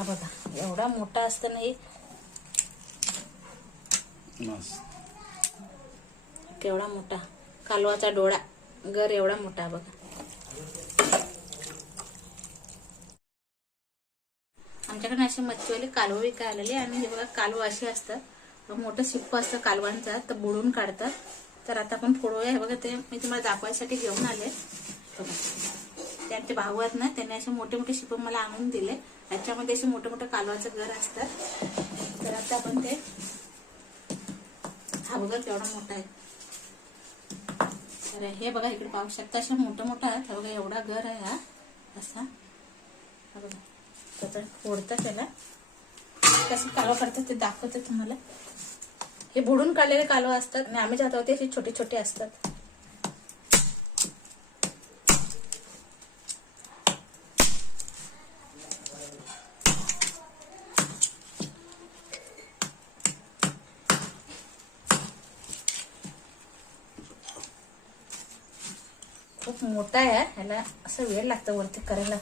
हा बघा एवढा मोठा असतं नाही केवढा मोठा. कालवाचा डोळा घर एवढा मोठा बघा. आमच्याकडे अशी मच्छीवाली कालवं विकायला आलेली आणि हे बघा कालवं अशी असतात. मोठं शिप्प असतं कालवांचा तर बुडून काढतात. तर आता आपण फोडूया हे बघा ते मी तुम्हाला दाखवायसाठी घेऊन आले. बघा. ते आमचे भाऊ आहेत ना त्यांनी असे मोठे मोठे शिप मला आणून दिले. त्याच्यामध्ये असे मोठे मोठे कालवाचं घर असतात. तर आता आपण ते हा बघा केवढा मोठा आहे. तर हे बघा इकडे पाहू शकता अशा मोठं मोठं आहे हा बघा एवढा घर आहे हा असा. बघा. फोडतं त्याला. कसं कालवा करतात ते दाखवते तुम्हाला. हे बुडून काढलेले कालवा असतात आणि आम्ही जात होते असे छोटे छोटे असतात. खूप मोठा आहे ह्याला असं वेळ लागतं वरती करायला.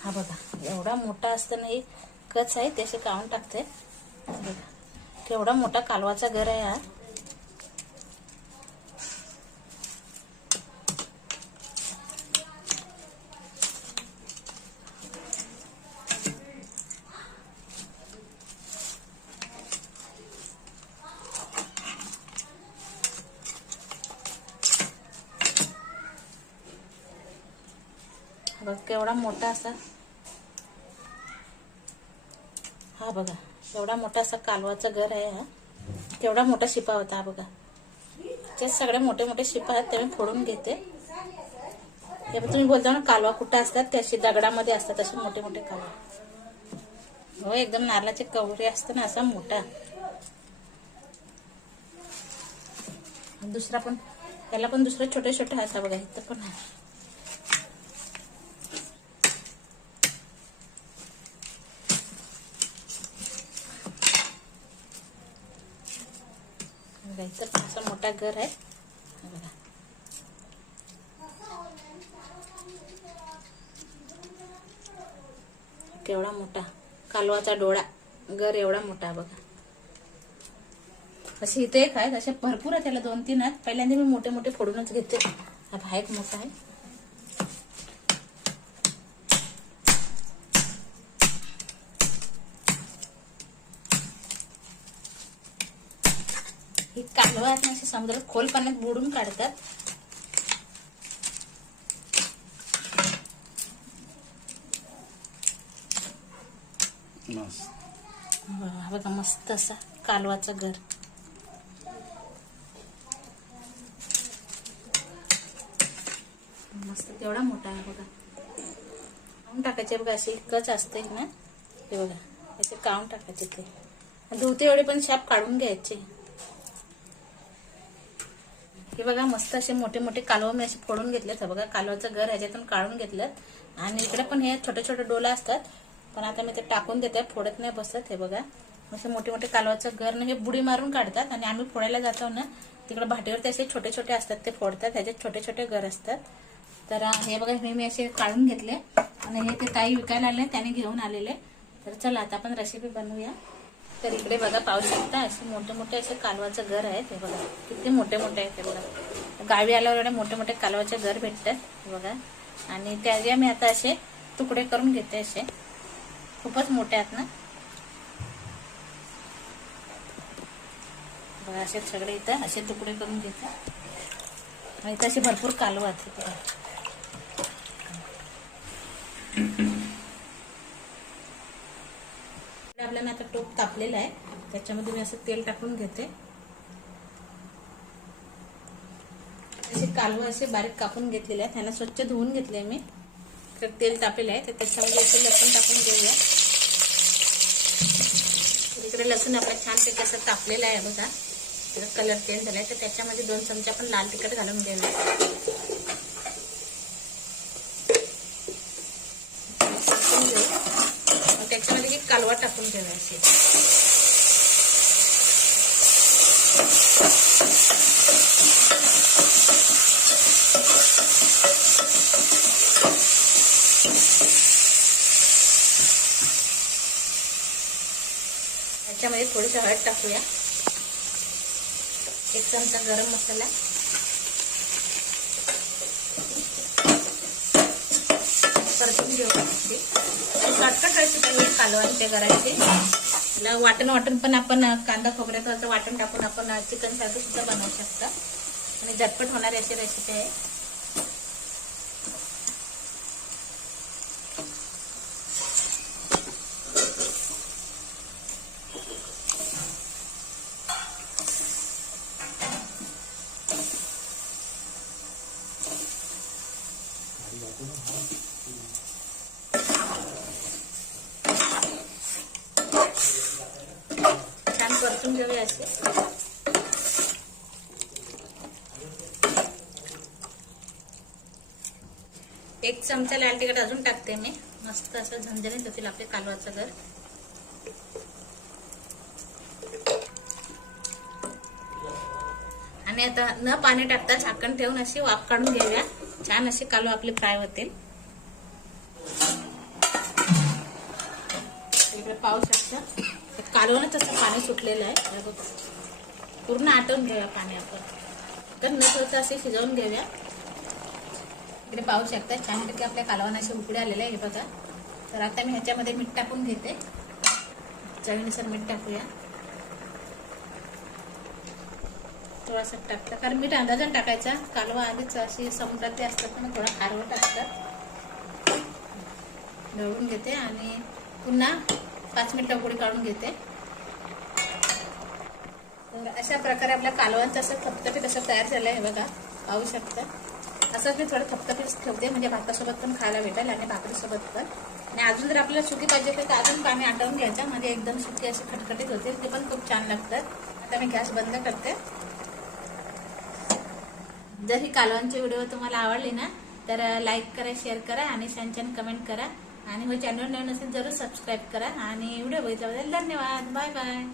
हा बघा एवढा मोठा असतं नाही कच आहे त्याचे काढून टाकते. बघा केवढा मोठा कालवाचा घर आहे हा बघ केवढा मोठा असा हा बघा एवढा मोठा असा कालवाचं घर आहे हा केवढा मोठा शिपा होता हा बघा त्याच सगळे मोठे मोठे शिपा आहेत ते मी फोडून घेते हे तुम्ही बोलता ना कालवा कुठं असतात त्याशी दगडामध्ये असतात असे मोठे मोठे कालवा हो एकदम नारळाचे कवरे असतं ना असा मोठा दुसरा पण त्याला पण दुसरे छोटे छोटे आहेत हा बघा इथं पण आहे बघा, इथं पण घर आहे. बघा केवढा मोठा. कालवाचा डोळा. घर एवढा मोठा बघा. असे इथे एक आहेत असे भरपूर आहेत त्याला दोन तीन आहेत. पहिल्यांदा मी मोठे मोठे फोडूनच घेते. हा हा एक मोठा आहे. कालवा आहेत ना असे समुद्रात खोल पाण्यात बुडून काढतात. मस्त. बघा मस्त असा कालवाचं घर. मस्त केवढा मोठा आहे बघा. टाकायचे बघा अशी कच असते ना. हे बघा याचे काढून टाकायचे ते? धुते वेळी पण शाप काढून घ्यायचे. हे बघा मस्त असे मोठे मोठे कालव मी असे फोडून घेतलेत बघा कालवाचं घर ह्याच्यातून काढून घेतलं आणि इकडे पण हे छोटे छोटे डोला असतात पण आता मी ते टाकून देते फोडत नाही बसत हे बघा. असे मोठे मोठे कालवाचं घर ना हे बुडी मारून काढतात आणि आम्ही फोडायला जातो ना तिकडे भाटीवरती असे छोटे छोटे असतात ते फोडतात. ह्याच्यात छोटे छोटे घर असतात. तर हे बघा हे मी असे काढून घेतले. आणि हे ते ताई विकायला आले त्याने घेऊन आलेले. तर चला आता आपण रेसिपी बनवूया. तर इकडे बघा पाहू शकता असे मोठे मोठे असे कालवाचं घर आहे ते बघा किती मोठे मोठे आहेत ते बघा. गावी आल्यावर एवढे मोठे मोठे कालवाचे घर भेटतात बघा. आणि त्याचे मी आता असे तुकडे करून घेते असे. खूपच मोठे आहेत ना. बघा असे सगळे इथं असे तुकडे करून घेते. इथं असे भरपूर कालवा आहेत. आपल्याला आता टोप तापलेला आहे. त्याच्यामध्ये मी असं तेल टाकून घेते. असे कालव असे बारीक कापून घेतलेले आहेत. त्यांना स्वच्छ धुवून घेतले मी. तर तेल तापलेलं आहे. तर त्याच्यामध्ये असे लसूण टाकून घेऊया. इकडे लसूण आपला छानपैकी असं तापलेलं आहे बघा. कलर चेंज झालाय. तर त्याच्यामध्ये दोन चमचे आपण लाल तिखट घालून घेऊया टाकून घेऊ. मग त्याच्यामध्ये एक कालवा टाकून ठेवायचे. याच्यामध्ये थोडीशी हळद टाकूया. एक चमचा गरम मसाला. परतून घेऊ शॉर्टकट रेसिपी आहे कालवांच्या करायचे. त्याला वाटण वाटण पण आपण कांदा खोबऱ्याचं वाटण टाकून आपण चिकन सारखं सुद्धा बनवू शकता. आणि झटपट होणारी अशी रेसिपी आहे छान परतून घेऊया असे एक चमचा लाल तिखट अजून टाकते मी. मस्त असं झंझणीत होतील आपले कालवाचं घर. आणि आता न पाणी टाकता झाकण ठेवून अशी वाफ काढून घेऊया. छान असे कालवा आपले फ्राय होतील. इकडे पाहू शकता कालवणच असं पाणी सुटलेलं आहे. बघा. पूर्ण आटवून घेऊया पाणी आपण. तर न ठेवता असे शिजवून घेऊया. इकडे पाहू शकता छानपैकी आपल्या कालवण असे उकडे आलेले आहे हे बघा. तर आता मी ह्याच्यामध्ये मीठ टाकून घेते. चवीनुसार मीठ टाकूया. थोडासा टाकता. कारण मीठ अंदाजाने टाकायचा. कालवा आधीच अशी समुद्रातले असतात पण थोडा खारवट असतात. ढवळून घेते आणि पुन्हा पाच मिनिटं उकडी काढून घेते. तर अशा प्रकारे आपल्या कालवांचं असं थपथपीत असं तयार झालं आहे बघा. पाहू शकता. असंच मी थोडं थपथपीत ठेवते म्हणजे भातासोबत पण खायला भेटेल आणि भाकरीसोबत पण. आणि अजून जर आपल्याला सुकी पाहिजे तर अजून पाणी आटवून घ्यायचं म्हणजे एकदम सुकी अशी खटखटीत होते ते पण खूप छान लागतात. आता मी गॅस बंद करते. जर ही कालवांची व्हिडिओ तुम्हाला आवडली ना तर लाईक करा शेअर करा आणि छान छान कमेंट करा. आणि हो मग चॅनल नवीन असेल जरूर सबस्क्राईब करा. आणि व्हिडिओ बघितल्याबद्दल धन्यवाद. Bye bye